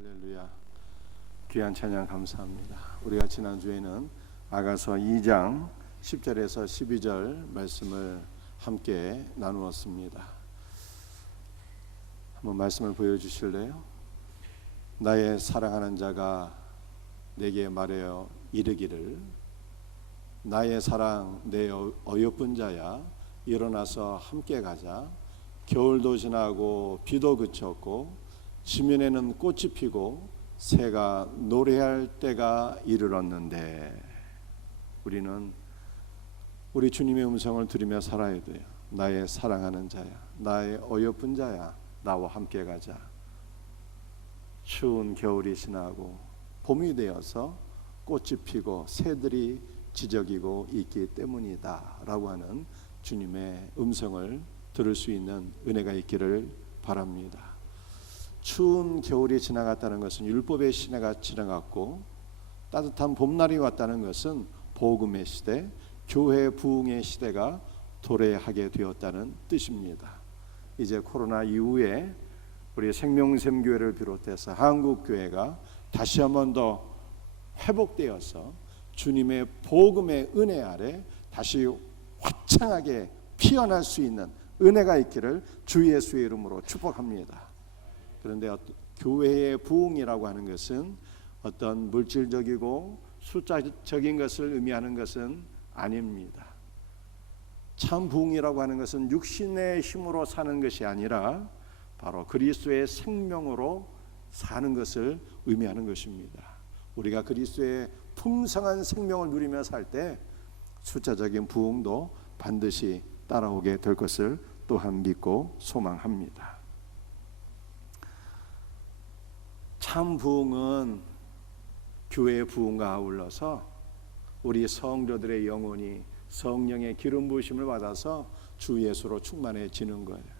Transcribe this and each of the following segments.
할렐루야. 귀한 찬양 감사합니다. 우리가 지난주에는 아가서 2장 10절에서 12절 말씀을 함께 나누었습니다. 한번 말씀을 보여주실래요? 나의 사랑하는 자가 내게 말하여 이르기를, 나의 사랑 내 어여쁜 자야, 일어나서 함께 가자. 겨울도 지나고 비도 그쳤고 지면에는 꽃이 피고 새가 노래할 때가 이르렀는데, 우리는 우리 주님의 음성을 들으며 살아야 돼요. 나의 사랑하는 자야, 나의 어여쁜 자야, 나와 함께 가자. 추운 겨울이 지나고 봄이 되어서 꽃이 피고 새들이 지저귀고 있기 때문이다 라고 하는 주님의 음성을 들을 수 있는 은혜가 있기를 바랍니다. 추운 겨울이 지나갔다는 것은 율법의 시대가 지나갔고, 따뜻한 봄날이 왔다는 것은 복음의 시대, 교회 부흥의 시대가 도래하게 되었다는 뜻입니다. 이제 코로나 이후에 우리 생명샘교회를 비롯해서 한국교회가 다시 한 번 더 회복되어서 주님의 복음의 은혜 아래 다시 화창하게 피어날 수 있는 은혜가 있기를 주 예수의 이름으로 축복합니다. 그런데 교회의 부흥이라고 하는 것은 어떤 물질적이고 숫자적인 것을 의미하는 것은 아닙니다. 참 부흥이라고 하는 것은 육신의 힘으로 사는 것이 아니라 바로 그리스도의 생명으로 사는 것을 의미하는 것입니다. 우리가 그리스도의 풍성한 생명을 누리며 살 때 숫자적인 부흥도 반드시 따라오게 될 것을 또한 믿고 소망합니다. 참 부흥은 교회의 부흥과 아울러서 우리 성도들의 영혼이 성령의 기름 부으심을 받아서 주 예수로 충만해지는 거예요.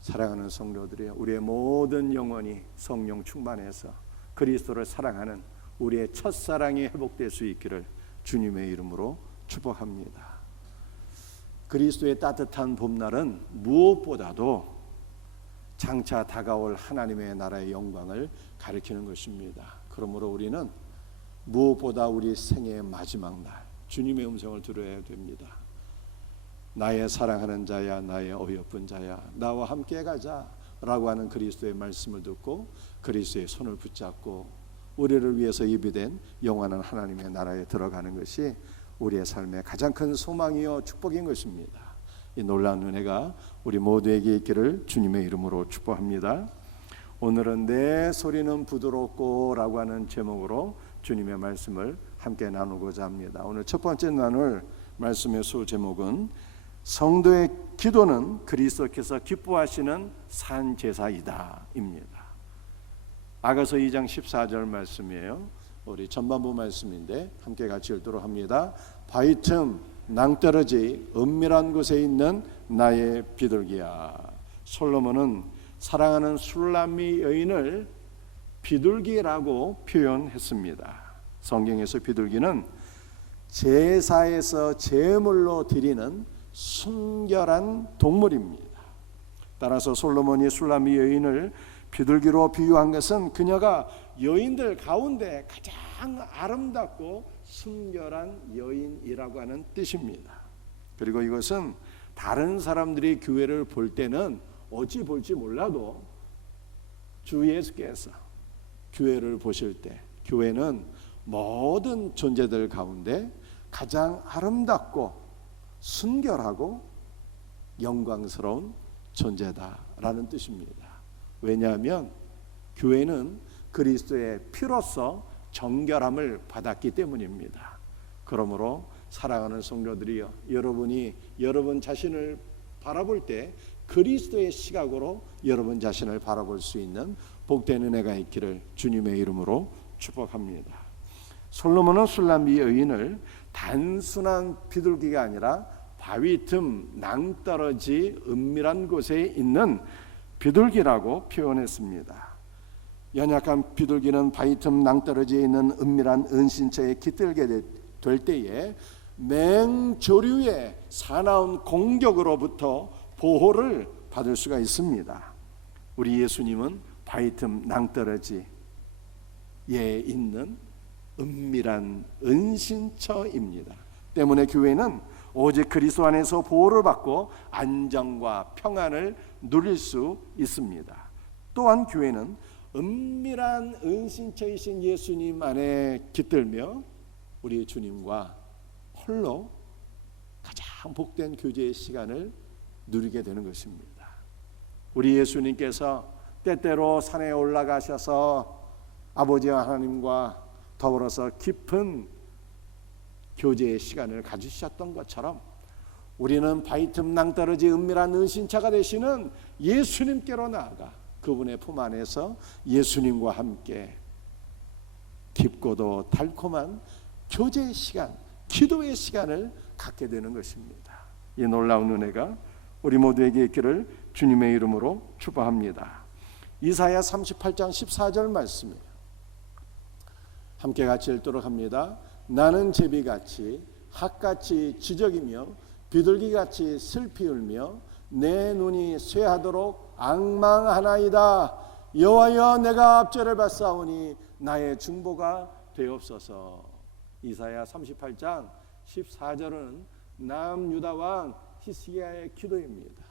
사랑하는 성도들이여, 우리의 모든 영혼이 성령 충만해서 그리스도를 사랑하는 우리의 첫사랑이 회복될 수 있기를 주님의 이름으로 축복합니다. 그리스도의 따뜻한 봄날은 무엇보다도 장차 다가올 하나님의 나라의 영광을 가리키는 것입니다. 그러므로 우리는 무엇보다 우리 생애의 마지막 날 주님의 음성을 들어야 됩니다. 나의 사랑하는 자야, 나의 어여쁜 자야, 나와 함께 가자 라고 하는 그리스도의 말씀을 듣고 그리스도의 손을 붙잡고 우리를 위해서 예비된 영원한 하나님의 나라에 들어가는 것이 우리의 삶의 가장 큰 소망이요 축복인 것입니다. 이 놀라운 은혜가 우리 모두에게 있기를 주님의 이름으로 축복합니다. 오늘은 내 소리는 부드럽고 라고 하는 제목으로 주님의 말씀을 함께 나누고자 합니다. 오늘 첫 번째 나눌 말씀의 소 제목은 성도의 기도는 그리스도께서 기뻐하시는 산제사이다 입니다. 아가서 2장 14절 말씀이에요. 우리 전반부 말씀인데 함께 같이 읽도록 합니다. 바위 틈 낭떠러지 은밀한 곳에 있는 나의 비둘기야. 솔로몬은 사랑하는 술람미 여인을 비둘기라고 표현했습니다. 성경에서 비둘기는 제사에서 제물로 드리는 순결한 동물입니다. 따라서 솔로몬이 술람미 여인을 비둘기로 비유한 것은 그녀가 여인들 가운데 가장 아름답고 순결한 여인이라고 하는 뜻입니다. 그리고 이것은 다른 사람들이 교회를 볼 때는 어찌 볼지 몰라도 주 예수께서 교회를 보실 때 교회는 모든 존재들 가운데 가장 아름답고 순결하고 영광스러운 존재다라는 뜻입니다. 왜냐하면 교회는 그리스도의 피로써 정결함을 받았기 때문입니다. 그러므로 사랑하는 성도들이여, 여러분이 여러분 자신을 바라볼 때 그리스도의 시각으로 여러분 자신을 바라볼 수 있는 복된 은혜가 있기를 주님의 이름으로 축복합니다. 솔로몬은 술람미 여인을 단순한 비둘기가 아니라 바위 틈 낭떠러지 은밀한 곳에 있는 비둘기라고 표현했습니다. 연약한 비둘기는 바위 틈 낭떠러지에 있는 은밀한 은신처에 깃들게 될 때에 맹조류의 사나운 공격으로부터 보호를 받을 수가 있습니다. 우리 예수님은 바위 틈 낭떠러지에 있는 은밀한 은신처입니다. 때문에 교회는 오직 그리스도 안에서 보호를 받고 안정과 평안을 누릴 수 있습니다. 또한 교회는 은밀한 은신처이신 예수님 안에 깃들며 우리 주님과 홀로 가장 복된 교제의 시간을 누리게 되는 것입니다. 우리 예수님께서 때때로 산에 올라가셔서 아버지와 하나님과 더불어서 깊은 교제의 시간을 가지셨던 것처럼 우리는 바위 틈 낭떠러지 은밀한 은신처가 되시는 예수님께로 나아가 그분의 품 안에서 예수님과 함께 깊고도 달콤한 교제의 시간, 기도의 시간을 갖게 되는 것입니다. 이 놀라운 은혜가 우리 모두에게 있기를 주님의 이름으로 축복합니다. 이사야 38장 14절 말씀이에요. 함께 같이 읽도록 합니다. 나는 제비같이 학같이 지적이며 비둘기같이 슬피 울며 내 눈이 쇠하도록 앙망하나이다. 여호와여 내가 압제를 받사오니 나의 중보가 되옵소서. 이사야 38장 14절은 남유다 왕 히스기야의 기도입니다.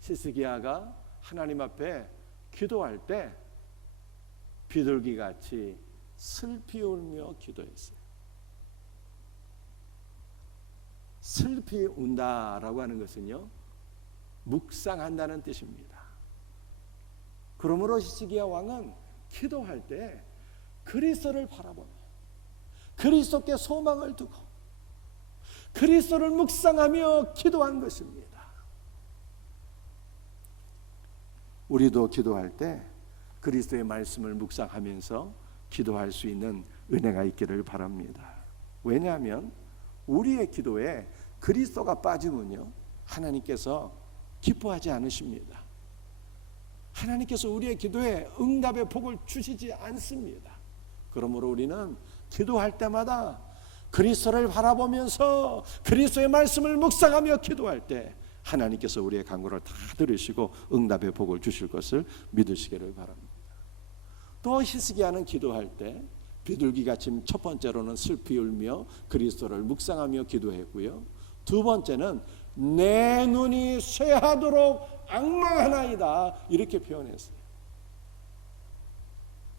히스기야가 하나님 앞에 기도할 때 비둘기같이 슬피 울며 기도했어요. 슬피 운다라고 하는 것은요, 묵상한다는 뜻입니다. 그러므로 히스기야 왕은 기도할 때 그리스도를 바라보며 그리스도께 소망을 두고 그리스도를 묵상하며 기도한 것입니다. 우리도 기도할 때 그리스도의 말씀을 묵상하면서 기도할 수 있는 은혜가 있기를 바랍니다. 왜냐하면 우리의 기도에 그리스도가 빠지면요, 하나님께서 기뻐하지 않으십니다. 하나님께서 우리의 기도에 응답의 복을 주시지 않습니다. 그러므로 우리는 기도할 때마다 그리스도를 바라보면서 그리스도의 말씀을 묵상하며 기도할 때 하나님께서 우리의 간구를 다 들으시고 응답의 복을 주실 것을 믿으시기를 바랍니다. 또 히스기야는 기도할 때 비둘기같이 첫 번째로는 슬피 울며 그리스도를 묵상하며 기도했고요, 두 번째는 내 눈이 쇠하도록 앙망하나이다 이렇게 표현했어요.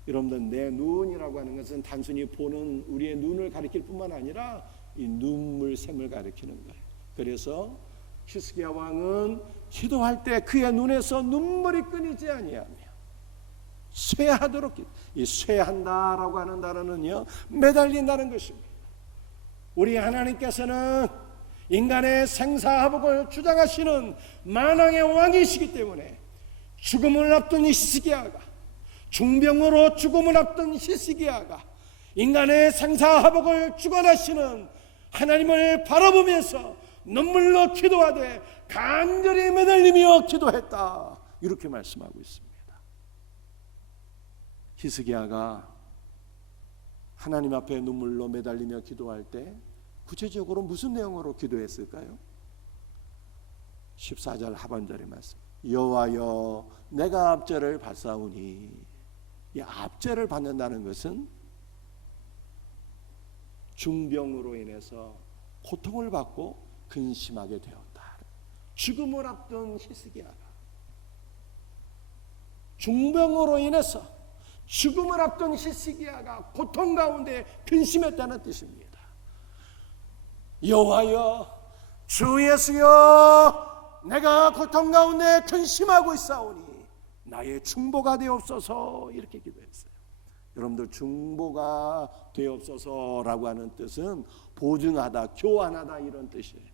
여러분들, 내 눈이라고 하는 것은 단순히 보는 우리의 눈을 가리킬 뿐만 아니라 이 눈물샘을 가리키는 거예요. 그래서 히스기야 왕은 기도할 때 그의 눈에서 눈물이 끊이지 아니하며 쇠하도록, 이 쇠한다라고 하는 단어는요, 매달린다는 것입니다. 우리 하나님께서는 인간의 생사화복을 주장하시는 만왕의 왕이시기 때문에 죽음을 앞둔 히스기야가, 중병으로 죽음을 앞둔 히스기야가 인간의 생사화복을 주관하시는 하나님을 바라보면서 눈물로 기도하되 간절히 매달리며 기도했다 이렇게 말씀하고 있습니다. 히스기야가 하나님 앞에 눈물로 매달리며 기도할 때 구체적으로 무슨 내용으로 기도했을까요? 14절 하반절의 말씀, 여호와여 내가 압제를 받사오니, 이 압제를 받는다는 것은 중병으로 인해서 고통을 받고 근심하게 되었다. 죽음을 앞둔 히스기야가 중병으로 인해서 죽음을 앞둔 히스기야가 고통 가운데 근심했다는 뜻입니다. 여호와여 주 예수여 내가 고통 가운데 근심하고 있사오니 나의 중보가 되옵소서 이렇게 기도했어요. 여러분들, 중보가 되옵소서라고 하는 뜻은 보증하다, 교환하다 이런 뜻이에요.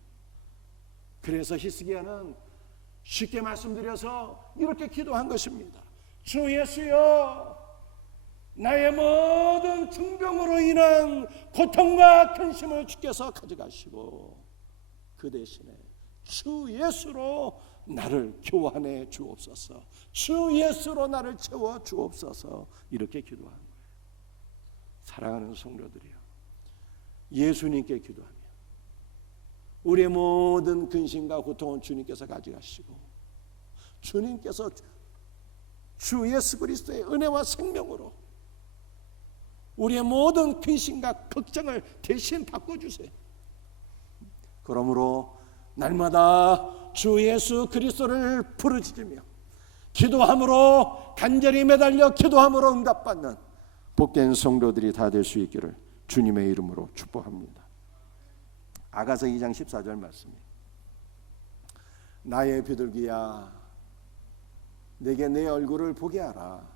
그래서 히스기야는 쉽게 말씀드려서 이렇게 기도한 것입니다. 주 예수여 나의 모든 중병으로 인한 고통과 근심을 주께서 가져가시고 그 대신에 주 예수로 나를 교환해 주옵소서, 주 예수로 나를 채워 주옵소서 이렇게 기도한 거예요. 사랑하는 성도들이요, 예수님께 기도하면 우리의 모든 근심과 고통은 주님께서 가져가시고 주님께서 주 예수 그리스도의 은혜와 생명으로 우리의 모든 근심과 걱정을 대신 바꿔주세요. 그러므로 날마다 주 예수 그리스도를 부르짖으며 기도함으로, 간절히 매달려 기도함으로 응답받는 복된 성도들이 다 될 수 있기를 주님의 이름으로 축복합니다. 아가서 2장 14절 말씀입니다. 나의 비둘기야, 내게 내 얼굴을 보게 하라.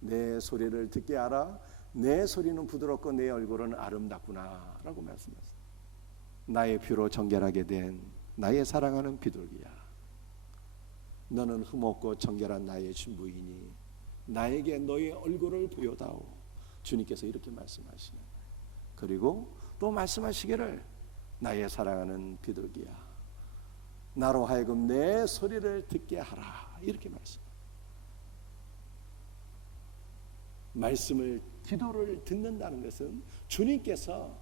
내 소리를 듣게 하라. 내 소리는 부드럽고 내 얼굴은 아름답구나 라고 말씀하셨습니다. 나의 피로 정결하게 된 나의 사랑하는 비둘기야, 너는 흠없고 정결한 나의 신부이니 나에게 너의 얼굴을 보여다오. 주님께서 이렇게 말씀하시는 거예요. 그리고 또 말씀하시기를 나의 사랑하는 비둘기야, 나로 하여금 내 소리를 듣게 하라. 이렇게 말씀을, 기도를 듣는다는 것은 주님께서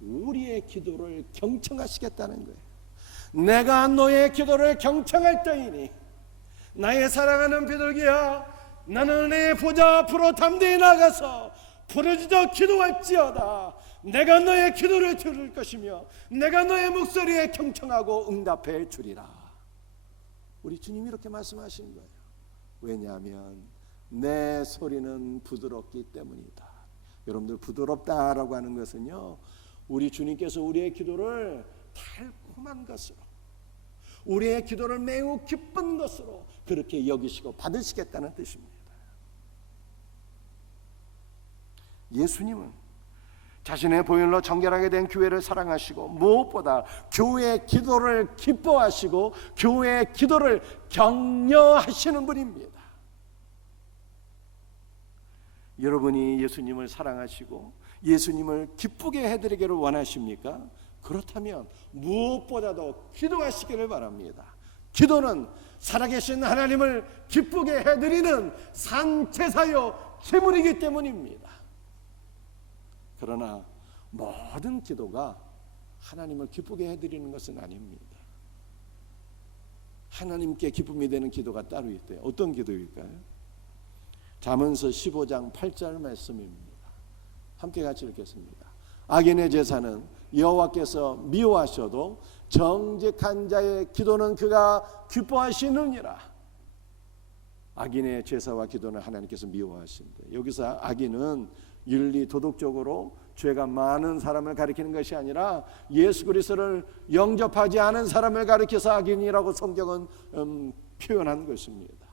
우리의 기도를 경청하시겠다는 거예요. 내가 너의 기도를 경청할 때이니 나의 사랑하는 비둘기야, 나는 내 보좌 앞으로 담대히 나가서 부르짖어 기도할지어다. 내가 너의 기도를 들을 것이며 내가 너의 목소리에 경청하고 응답해 주리라. 우리 주님이 이렇게 말씀하신 거예요. 왜냐하면 내 소리는 부드럽기 때문이다. 여러분들, 부드럽다라고 하는 것은요, 우리 주님께서 우리의 기도를 달콤한 것으로, 우리의 기도를 매우 기쁜 것으로 그렇게 여기시고 받으시겠다는 뜻입니다. 예수님은 자신의 보혈로 정결하게 된 교회를 사랑하시고 무엇보다 교회의 기도를 기뻐하시고 교회의 기도를 격려하시는 분입니다. 여러분이 예수님을 사랑하시고 예수님을 기쁘게 해드리기를 원하십니까? 그렇다면 무엇보다도 기도하시기를 바랍니다. 기도는 살아계신 하나님을 기쁘게 해드리는 산제사요 제물이기 때문입니다. 그러나 모든 기도가 하나님을 기쁘게 해드리는 것은 아닙니다. 하나님께 기쁨이 되는 기도가 따로 있대요. 어떤 기도일까요? 잠언서 15장 8절 말씀입니다. 함께 같이 읽겠습니다. 악인의 제사는 여호와께서 미워하셔도 정직한 자의 기도는 그가 기뻐하시느니라. 악인의 제사와 기도는 하나님께서 미워하신대. 여기서 악인은 윤리 도덕적으로 죄가 많은 사람을 가리키는 것이 아니라 예수 그리스도를 영접하지 않은 사람을 가리켜서 악인이라고 성경은 표현한 것입니다.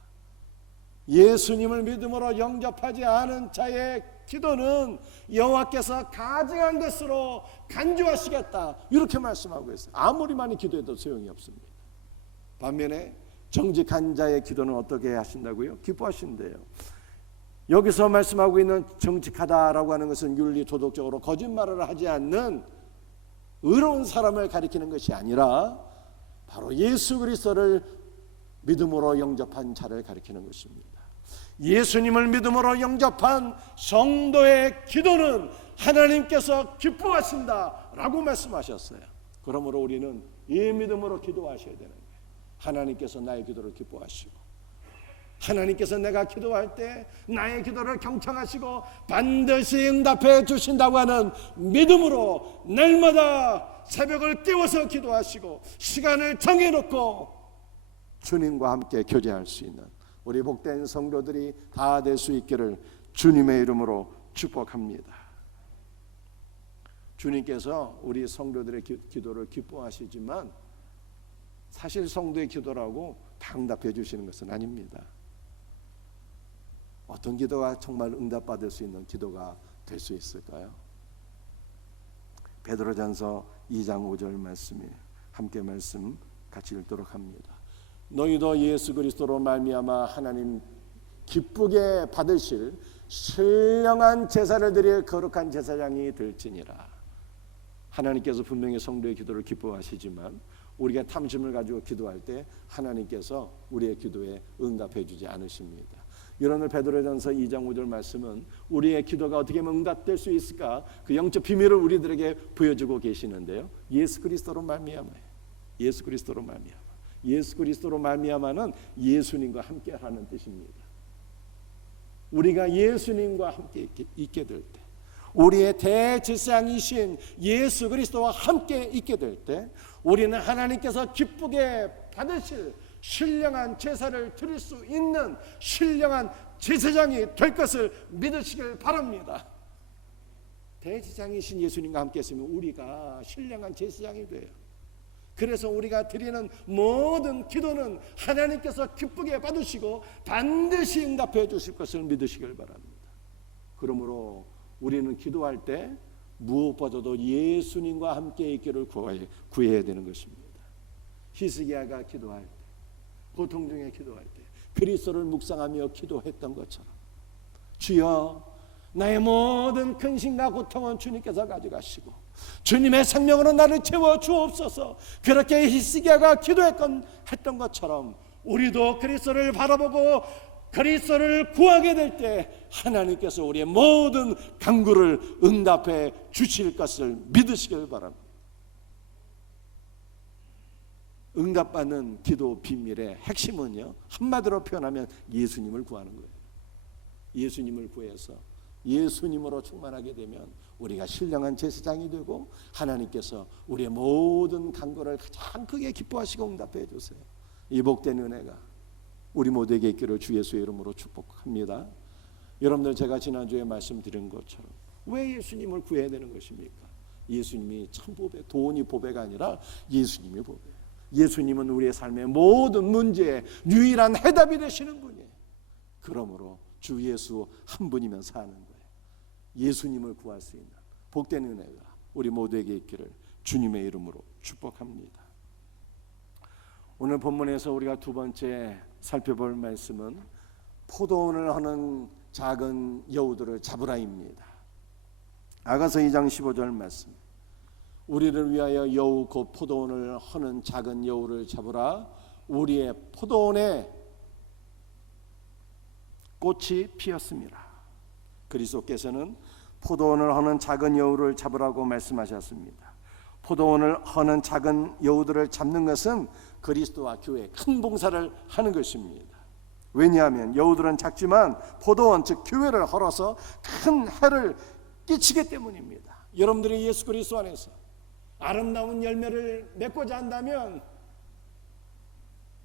예수님을 믿음으로 영접하지 않은 자의 기도는 여호와께서 가증한 것으로 간주하시겠다, 이렇게 말씀하고 있어요. 아무리 많이 기도해도 소용이 없습니다. 반면에 정직한 자의 기도는 어떻게 하신다고요? 기뻐하신대요. 여기서 말씀하고 있는 정직하다라고 하는 것은 윤리 도덕적으로 거짓말을 하지 않는 의로운 사람을 가리키는 것이 아니라 바로 예수 그리스도를 믿음으로 영접한 자를 가리키는 것입니다. 예수님을 믿음으로 영접한 성도의 기도는 하나님께서 기뻐하신다라고 말씀하셨어요. 그러므로 우리는 이 믿음으로 기도하셔야 되는 거예요. 하나님께서 나의 기도를 기뻐하시고, 하나님께서 내가 기도할 때 나의 기도를 경청하시고 반드시 응답해 주신다고 하는 믿음으로 날마다 새벽을 깨워서 기도하시고 시간을 정해놓고 주님과 함께 교제할 수 있는 우리 복된 성도들이 다 될 수 있기를 주님의 이름으로 축복합니다. 주님께서 우리 성도들의 기도를 기뻐하시지만 사실 성도의 기도라고 다 응답해 주시는 것은 아닙니다. 어떤 기도가 정말 응답받을 수 있는 기도가 될 수 있을까요? 베드로전서 2장 5절 말씀에 함께 말씀 같이 읽도록 합니다. 너희도 예수 그리스도로 말미암아 하나님 기쁘게 받으실 신령한 제사를 드릴 거룩한 제사장이 될지니라. 하나님께서 분명히 성도의 기도를 기뻐하시지만 우리가 탐심을 가지고 기도할 때 하나님께서 우리의 기도에 응답해 주지 않으십니다. 오늘 베드로전서 2장 5절 말씀은 우리의 기도가 어떻게 하면 응답될 수 있을까, 그 영적 비밀을 우리들에게 보여주고 계시는데요. 예수 그리스도로 말미암아요. 예수 그리스도로 말미암아. 예수 그리스도로 말미암아는 예수님과 함께하는 뜻입니다. 우리가 예수님과 함께 있게 될 때, 우리의 대제사장이신 예수 그리스도와 함께 있게 될 때, 우리는 하나님께서 기쁘게 받으실 신령한 제사를 드릴 수 있는 신령한 제사장이 될 것을 믿으시길 바랍니다. 대제사장이신 예수님과 함께 있으면 우리가 신령한 제사장이 돼요. 그래서 우리가 드리는 모든 기도는 하나님께서 기쁘게 받으시고 반드시 응답해 주실 것을 믿으시길 바랍니다. 그러므로 우리는 기도할 때 무엇보다도 예수님과 함께 있기를 구해야 되는 것입니다. 히스기야가 기도할 때, 고통 중에 기도할 때 그리스도를 묵상하며 기도했던 것처럼, 주여 나의 모든 근심과 고통은 주님께서 가져가시고 주님의 생명으로 나를 채워 주옵소서. 그렇게 히스기야가 기도했던 것처럼 우리도 그리스도를 바라보고 그리스도를 구하게 될 때 하나님께서 우리의 모든 간구를 응답해 주실 것을 믿으시길 바랍니다. 응답받는 기도 비밀의 핵심은요, 한마디로 표현하면 예수님을 구하는 거예요. 예수님을 구해서 예수님으로 충만하게 되면 우리가 신령한 제사장이 되고 하나님께서 우리의 모든 간구를 가장 크게 기뻐하시고 응답해 주세요. 이 복된 은혜가 우리 모두에게 있기를 주 예수의 이름으로 축복합니다. 여러분들, 제가 지난주에 말씀드린 것처럼 왜 예수님을 구해야 되는 것입니까? 예수님이 참 보배, 돈이 보배가 아니라 예수님이 보배예요. 예수님은 우리의 삶의 모든 문제에 유일한 해답이 되시는 분이에요. 그러므로 주 예수 한 분이면 사는 거예요. 예수님을 구할 수 있는 복된 은혜가 우리 모두에게 있기를 주님의 이름으로 축복합니다. 오늘 본문에서 우리가 두 번째 살펴볼 말씀은 포도원을 하는 작은 여우들을 잡으라입니다. 아가서 2장 15절 말씀, 우리를 위하여 여우 곧 포도원을 하는 작은 여우를 잡으라. 우리의 포도원에 꽃이 피었습니다. 그리스도께서는 포도원을 하는 작은 여우를 잡으라고 말씀하셨습니다. 포도원을 하는 작은 여우들을 잡는 것은 그리스도와 교회의 큰 봉사를 하는 것입니다. 왜냐하면 여우들은 작지만 포도원 즉 교회를 헐어서 큰 해를 끼치기 때문입니다. 여러분들이 예수 그리스도 안에서 아름다운 열매를 맺고자 한다면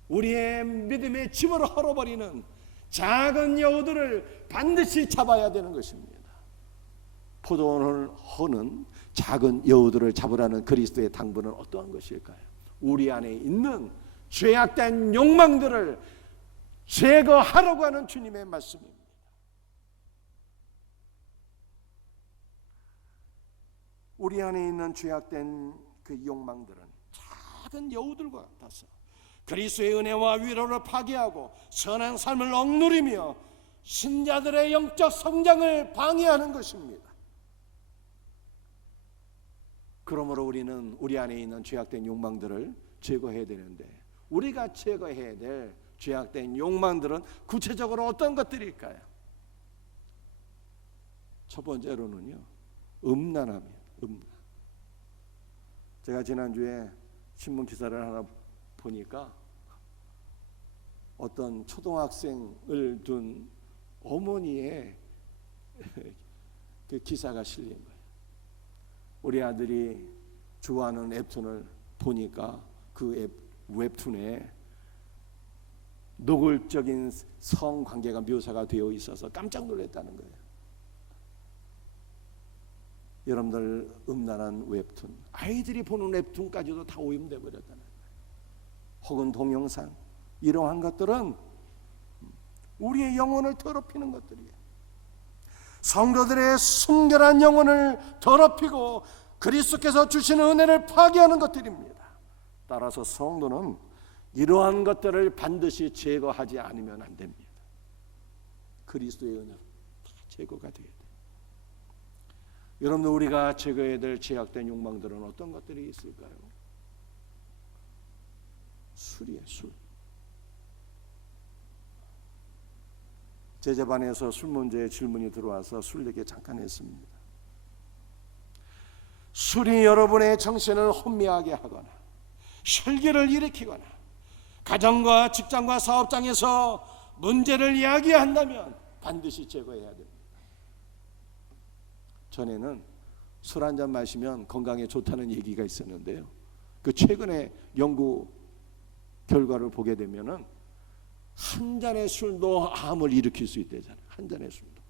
우리의 믿음의 집을 헐어버리는 작은 여우들을 반드시 잡아야 되는 것입니다. 포도원을 허는 작은 여우들을 잡으라는 그리스도의 당부는 어떠한 것일까요? 우리 안에 있는 죄악된 욕망들을 제거하려고 하는 주님의 말씀입니다. 우리 안에 있는 죄악된 그 욕망들은 작은 여우들과 같아서 그리스도의 은혜와 위로를 파괴하고 선한 삶을 억누르며 신자들의 영적 성장을 방해하는 것입니다. 그러므로 우리는 우리 안에 있는 죄악된 욕망들을 제거해야 되는데, 우리가 제거해야 될 죄악된 욕망들은 구체적으로 어떤 것들일까요? 첫 번째로는요, 음란함이에요. 음란. 제가 지난주에 신문 기사를 하나 보니까 어떤 초등학생을 둔 어머니의 그 기사가 실린 거예요. 우리 아들이 좋아하는 웹툰을 보니까 그 웹툰에 노골적인 성관계가 묘사가 되어 있어서 깜짝 놀랐다는 거예요. 여러분들, 음란한 웹툰, 아이들이 보는 웹툰까지도 다 오염돼 버렸다는 거예요. 혹은 동영상, 이러한 것들은 우리의 영혼을 더럽히는 것들이에요. 성도들의 순결한 영혼을 더럽히고 그리스도께서 주시는 은혜를 파괴하는 것들입니다. 따라서 성도는 이러한 것들을 반드시 제거하지 않으면 안 됩니다. 그리스도의 은혜로 다 제거가 돼야 돼요. 여러분들, 우리가 제거해야 될 죄악된 욕망들은 어떤 것들이 있을까요? 술이에요, 술. 제자반에서 술 문제에 질문이 들어와서 술 얘기 잠깐 했습니다. 술이 여러분의 정신을 혼미하게 하거나 혈기를 일으키거나 가정과 직장과 사업장에서 문제를 이야기한다면 반드시 제거해야 됩니다. 전에는 술 한잔 마시면 건강에 좋다는 얘기가 있었는데요, 그 최근에 연구 결과를 보게 되면은 한 잔의 술도 암을 일으킬 수 있대잖아요. 한 잔의 술도.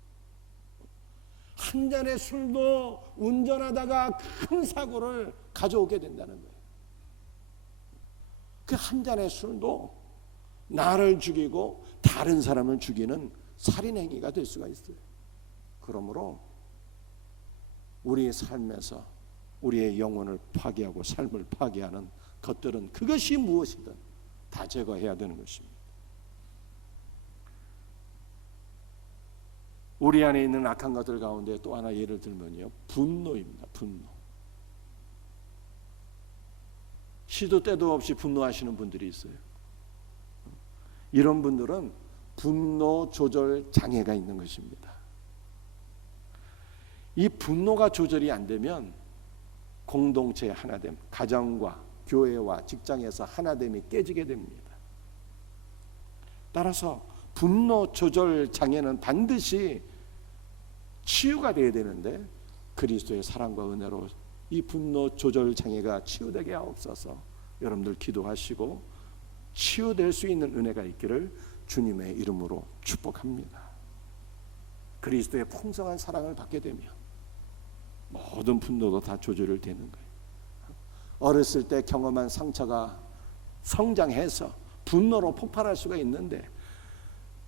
한 잔의 술도 운전하다가 큰 사고를 가져오게 된다는 거예요. 그 한 잔의 술도 나를 죽이고 다른 사람을 죽이는 살인행위가 될 수가 있어요. 그러므로 우리의 삶에서 우리의 영혼을 파괴하고 삶을 파괴하는 것들은 그것이 무엇이든 다 제거해야 되는 것입니다. 우리 안에 있는 악한 것들 가운데 또 하나 예를 들면요, 분노입니다. 분노. 시도 때도 없이 분노하시는 분들이 있어요. 이런 분들은 분노 조절 장애가 있는 것입니다. 이 분노가 조절이 안 되면 공동체의 하나됨, 가정과 교회와 직장에서 하나됨이 깨지게 됩니다. 따라서 분노 조절 장애는 반드시 치유가 되어야 되는데, 그리스도의 사랑과 은혜로 이 분노 조절 장애가 치유되게 하옵소서. 여러분들 기도하시고 치유될 수 있는 은혜가 있기를 주님의 이름으로 축복합니다. 그리스도의 풍성한 사랑을 받게 되면 모든 분노도 다 조절이 되는 거예요. 어렸을 때 경험한 상처가 성장해서 분노로 폭발할 수가 있는데,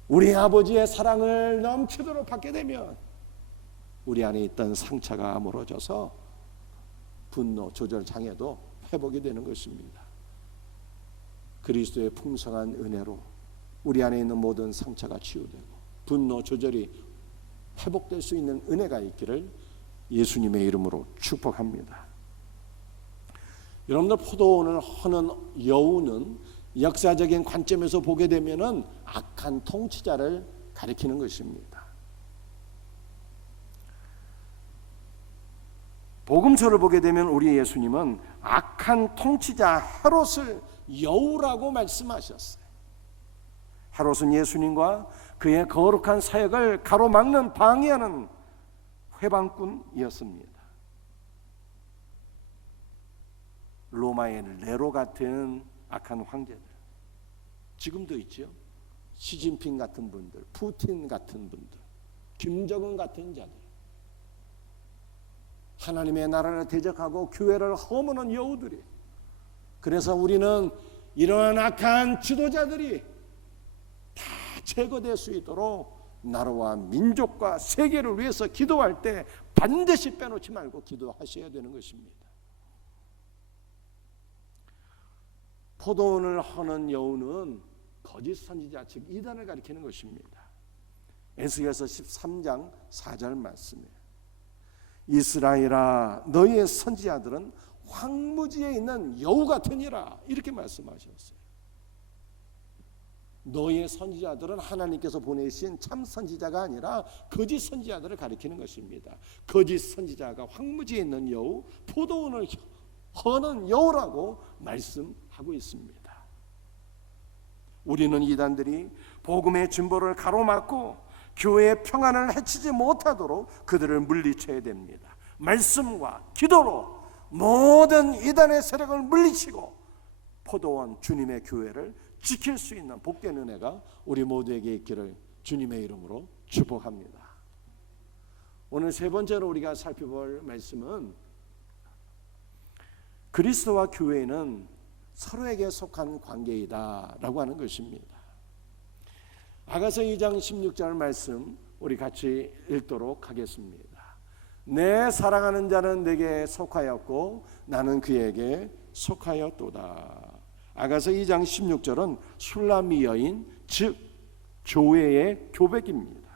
우리 아버지의 사랑을 넘치도록 받게 되면 우리 안에 있던 상처가 아물어져서 분노 조절 장애도 회복이 되는 것입니다. 그리스도의 풍성한 은혜로 우리 안에 있는 모든 상처가 치유되고 분노 조절이 회복될 수 있는 은혜가 있기를 예수님의 이름으로 축복합니다. 여러분들, 포도원을 허는 여우는 역사적인 관점에서 보게 되면은 악한 통치자를 가리키는 것입니다. 복음서를 보게 되면 우리 예수님은 악한 통치자 헤롯을 여우라고 말씀하셨어요. 헤롯은 예수님과 그의 거룩한 사역을 가로막는 방해하는 회방꾼이었습니다. 로마의 네로 같은 악한 황제들, 지금도 있죠. 시진핑 같은 분들, 푸틴 같은 분들, 김정은 같은 자들, 하나님의 나라를 대적하고 교회를 허무는 여우들이. 그래서 우리는 이러한 악한 지도자들이 다 제거될 수 있도록 나라와 민족과 세계를 위해서 기도할 때 반드시 빼놓지 말고 기도하셔야 되는 것입니다. 포도원을 허는 여우는 거짓 선지자, 즉 이단을 가리키는 것입니다. 에스겔서 13장 4절 말씀이에요. 이스라엘아, 너희의 선지자들은 황무지에 있는 여우 같으니라, 이렇게 말씀하셨어요. 너희의 선지자들은 하나님께서 보내신 참 선지자가 아니라 거짓 선지자들을 가리키는 것입니다. 거짓 선지자가 황무지에 있는 여우, 포도원을 허는 여우라고 말씀하고 있습니다. 우리는 이단들이 복음의 진보를 가로막고 교회의 평안을 해치지 못하도록 그들을 물리쳐야 됩니다. 말씀과 기도로 모든 이단의 세력을 물리치고 포도원 주님의 교회를 지킬 수 있는 복된 은혜가 우리 모두에게 있기를 주님의 이름으로 축복합니다. 오늘 세 번째로 우리가 살펴볼 말씀은 그리스도와 교회는 서로에게 속한 관계이다라고 하는 것입니다. 아가서 2장 16절 말씀 우리 같이 읽도록 하겠습니다. 내 사랑하는 자는 내게 속하였고 나는 그에게 속하였도다. 아가서 2장 16절은 술람미 여인, 즉 교회의 고백입니다.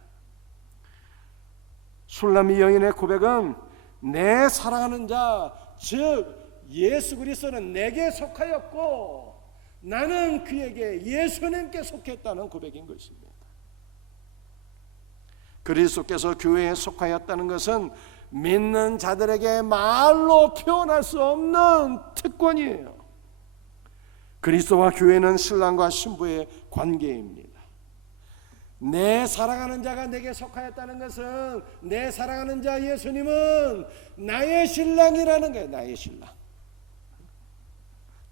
술람미 여인의 고백은 내 사랑하는 자, 즉 예수 그리스도는 내게 속하였고 나는 그에게, 예수님께 속했다는 고백인 것입니다. 그리스도께서 교회에 속하였다는 것은 믿는 자들에게 말로 표현할 수 없는 특권이에요. 그리스도와 교회는 신랑과 신부의 관계입니다. 내 사랑하는 자가 내게 속하였다는 것은 내 사랑하는 자 예수님은 나의 신랑이라는 거예요. 나의 신랑.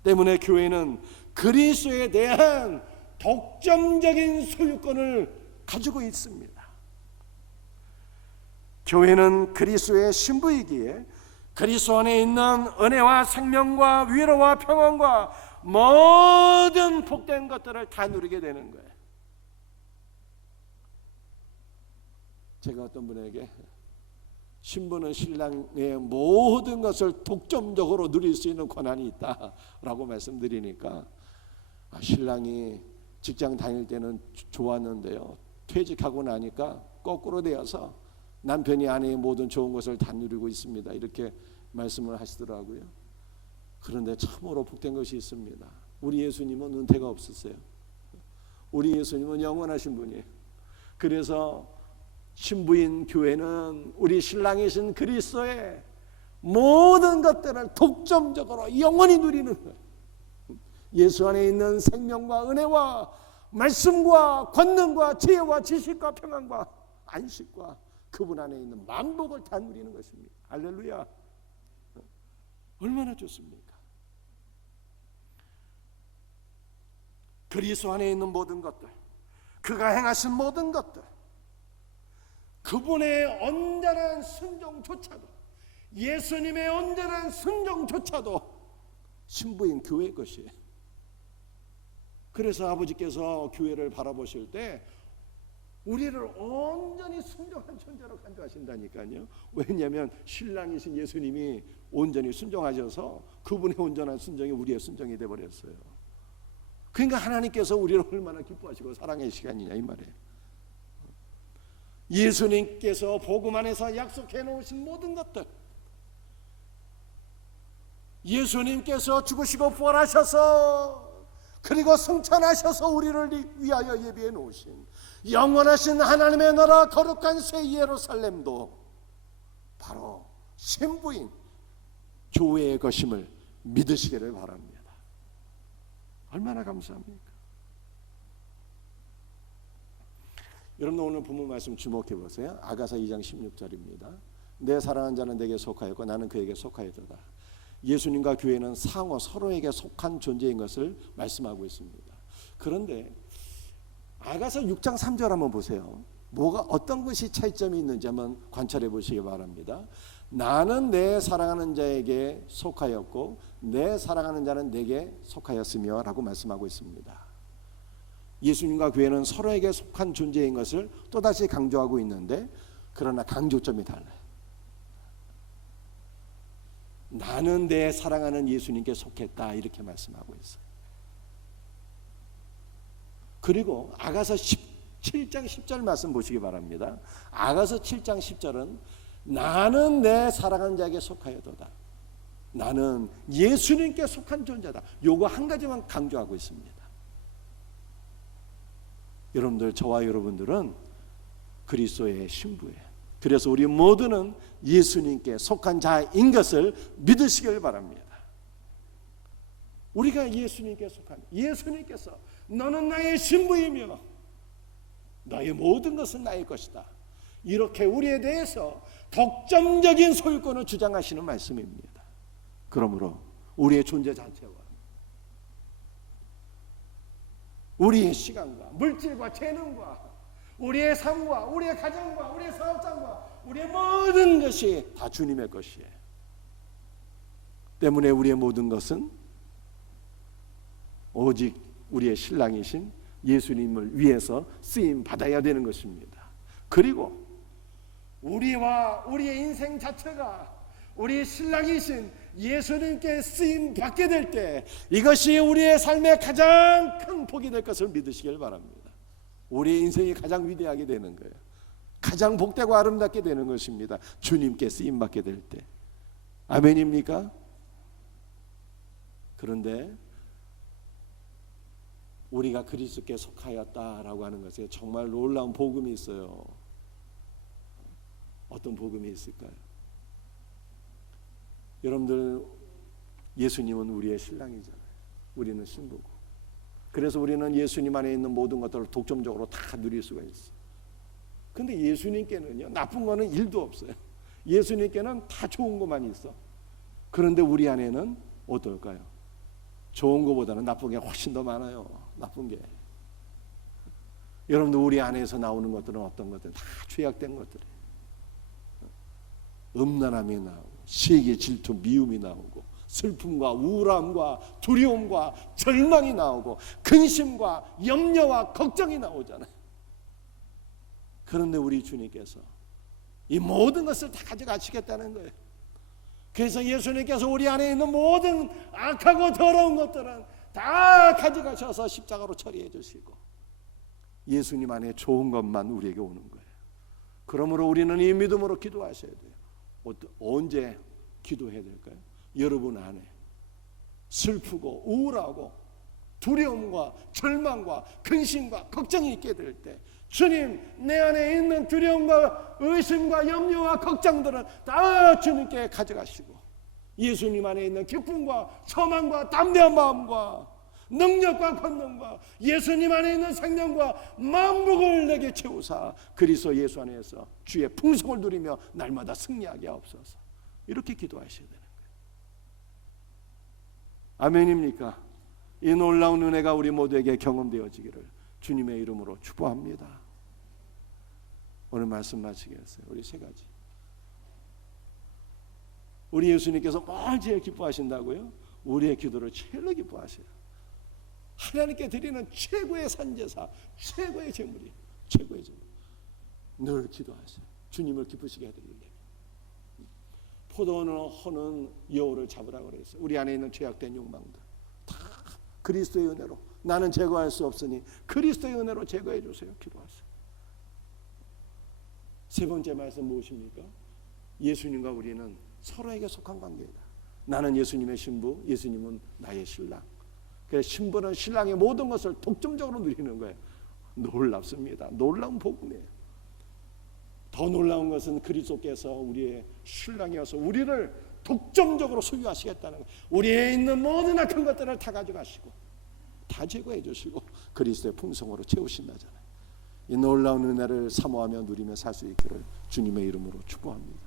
때문에 교회는 그리스도에 대한 독점적인 소유권을 가지고 있습니다. 교회는 그리스도의 신부이기에 그리스도 안에 있는 은혜와 생명과 위로와 평안과 모든 복된 것들을 다 누리게 되는 거예요. 제가 어떤 분에게 신부는 신랑의 모든 것을 독점적으로 누릴 수 있는 권한이 있다라고 말씀드리니까 신랑이 직장 다닐 때는 좋았는데요, 퇴직하고 나니까 거꾸로 되어서 남편이 아내의 모든 좋은 것을 다 누리고 있습니다, 이렇게 말씀을 하시더라고요. 그런데 참으로 복된 것이 있습니다. 우리 예수님은 은퇴가 없으세요. 우리 예수님은 영원하신 분이에요. 그래서 신부인 교회는 우리 신랑이신 그리스도의 모든 것들을 독점적으로 영원히 누리는 거예요. 예수 안에 있는 생명과 은혜와 말씀과 권능과 지혜와 지식과 평안과 안식과 그분 안에 있는 만복을 다 누리는 것입니다. 할렐루야. 얼마나 좋습니까? 그리스도 안에 있는 모든 것들, 그가 행하신 모든 것들, 그분의 온전한 순종조차도, 예수님의 온전한 순종조차도 신부인 교회의 것이에요. 그래서 아버지께서 교회를 바라보실 때 우리를 온전히 순종한 존재로 간주하신다니까요. 왜냐하면 신랑이신 예수님이 온전히 순종하셔서 그분의 온전한 순종이 우리의 순종이 되어버렸어요. 그러니까 하나님께서 우리를 얼마나 기뻐하시고 사랑의 시간이냐 이 말이에요. 예수님께서 복음 안에서 약속해 놓으신 모든 것들, 예수님께서 죽으시고 부활하셔서 그리고 승천하셔서 우리를 위하여 예비해 놓으신 영원하신 하나님의 나라 거룩한 새 예루살렘도 바로 신부인 교회의 것임을 믿으시기를 바랍니다. 얼마나 감사합니까? 여러분 오늘 본문 말씀 주목해 보세요. 아가서 2장 16절입니다. 내 사랑하는 자는 내게 속하였고 나는 그에게 속하였도다. 예수님과 교회는 상호 서로에게 속한 존재인 것을 말씀하고 있습니다. 그런데 아가서 6장 3절 한번 보세요. 어떤 것이 차이점이 있는지 한번 관찰해 보시기 바랍니다. 나는 내 사랑하는 자에게 속하였고 내 사랑하는 자는 내게 속하였으며 라고 말씀하고 있습니다. 예수님과 교회는 서로에게 속한 존재인 것을 또다시 강조하고 있는데, 그러나 강조점이 달라요. 나는 내 사랑하는 예수님께 속했다 이렇게 말씀하고 있어요. 그리고 아가서 7장 10절 말씀 보시기 바랍니다. 아가서 7장 10절은 나는 내 사랑하는 자에게 속하여도다. 나는 예수님께 속한 존재다. 요거 한 가지만 강조하고 있습니다. 여러분들, 저와 여러분들은 그리스도의 신부예요. 그래서 우리 모두는 예수님께 속한 자인 것을 믿으시길 바랍니다. 우리가 예수님께 속한, 예수님께서 너는 나의 신부이며 너의 모든 것은 나의 것이다, 이렇게 우리에 대해서 독점적인 소유권을 주장하시는 말씀입니다. 그러므로 우리의 존재 자체와 우리의 시간과 물질과 재능과 우리의 삶과 우리의 가정과 우리의 사업장과 우리의 모든 것이 다 주님의 것이에요. 때문에 우리의 모든 것은 오직 우리의 신랑이신 예수님을 위해서 쓰임 받아야 되는 것입니다. 그리고 우리와 우리의 인생 자체가 우리 신랑이신 예수님께 쓰임 받게 될 때 이것이 우리의 삶의 가장 큰 복이 될 것을 믿으시길 바랍니다. 우리의 인생이 가장 위대하게 되는 거예요. 가장 복되고 아름답게 되는 것입니다. 주님께 쓰임 받게 될 때. 아멘입니까? 그런데 우리가 그리스도께 속하였다라고 하는 것에 정말 놀라운 복음이 있어요. 어떤 복음이 있을까요? 여러분들, 예수님은 우리의 신랑이잖아요. 우리는 신부고. 그래서 우리는 예수님 안에 있는 모든 것들을 독점적으로 다 누릴 수가 있어. 근데 예수님께는요, 나쁜 거는 1도 없어요. 예수님께는 다 좋은 것만 있어. 그런데 우리 안에는 어떨까요? 좋은 것보다는 나쁜 게 훨씬 더 많아요. 나쁜 게. 여러분들 우리 안에서 나오는 것들은 어떤 것들? 다 죄악된 것들이에요. 음란함이 나오고, 시기, 질투, 미움이 나오고, 슬픔과 우울함과 두려움과 절망이 나오고, 근심과 염려와 걱정이 나오잖아요. 그런데 우리 주님께서 이 모든 것을 다 가져가시겠다는 거예요. 그래서 예수님께서 우리 안에 있는 모든 악하고 더러운 것들은 다 가져가셔서 십자가로 처리해 주시고, 예수님 안에 좋은 것만 우리에게 오는 거예요. 그러므로 우리는 이 믿음으로 기도하셔야 돼요. 언제 기도해야 될까요? 여러분 안에 슬프고 우울하고 두려움과 절망과 근심과 걱정이 있게 될 때, 주님, 내 안에 있는 두려움과 의심과 염려와 걱정들은 다 주님께 가져가시고, 예수님 안에 있는 기쁨과 소망과 담대한 마음과 능력과 권능과 예수님 안에 있는 생명과 만복을 내게 채우사 그리스도 예수 안에서 주의 풍성을 누리며 날마다 승리하게 하옵소서. 이렇게 기도하셔야 되는 거예요. 아멘입니까? 이 놀라운 은혜가 우리 모두에게 경험되어지기를 주님의 이름으로 축복합니다. 오늘 말씀 마치겠어요. 우리 세 가지. 우리 예수님께서 뭘 제일 기뻐하신다고요? 우리의 기도를 제일 기뻐하셔요. 하나님께 드리는 최고의 산제사, 최고의 제물이, 최고의 제물. 늘 기도하세요. 주님을 기쁘시게 해드리려면. 포도원을 허는 여우를 잡으라고 그랬어요. 우리 안에 있는 죄악된 욕망들 다 그리스도의 은혜로, 나는 제거할 수 없으니 그리스도의 은혜로 제거해 주세요. 기도하세요. 세 번째 말씀 무엇입니까? 예수님과 우리는 서로에게 속한 관계이다. 나는 예수님의 신부, 예수님은 나의 신랑. 그래서 신부는 신랑의 모든 것을 독점적으로 누리는 거예요. 놀랍습니다. 놀라운 복음이에요. 더 놀라운 것은 그리스도께서 우리의 신랑이어서 우리를 독점적으로 소유하시겠다는 거예요. 우리에 있는 모든 악한 것들을 다 가져가시고 다 제거해 주시고 그리스도의 풍성으로 채우신다잖아요. 이 놀라운 은혜를 사모하며 누리며 살 수 있기를 주님의 이름으로 축복합니다.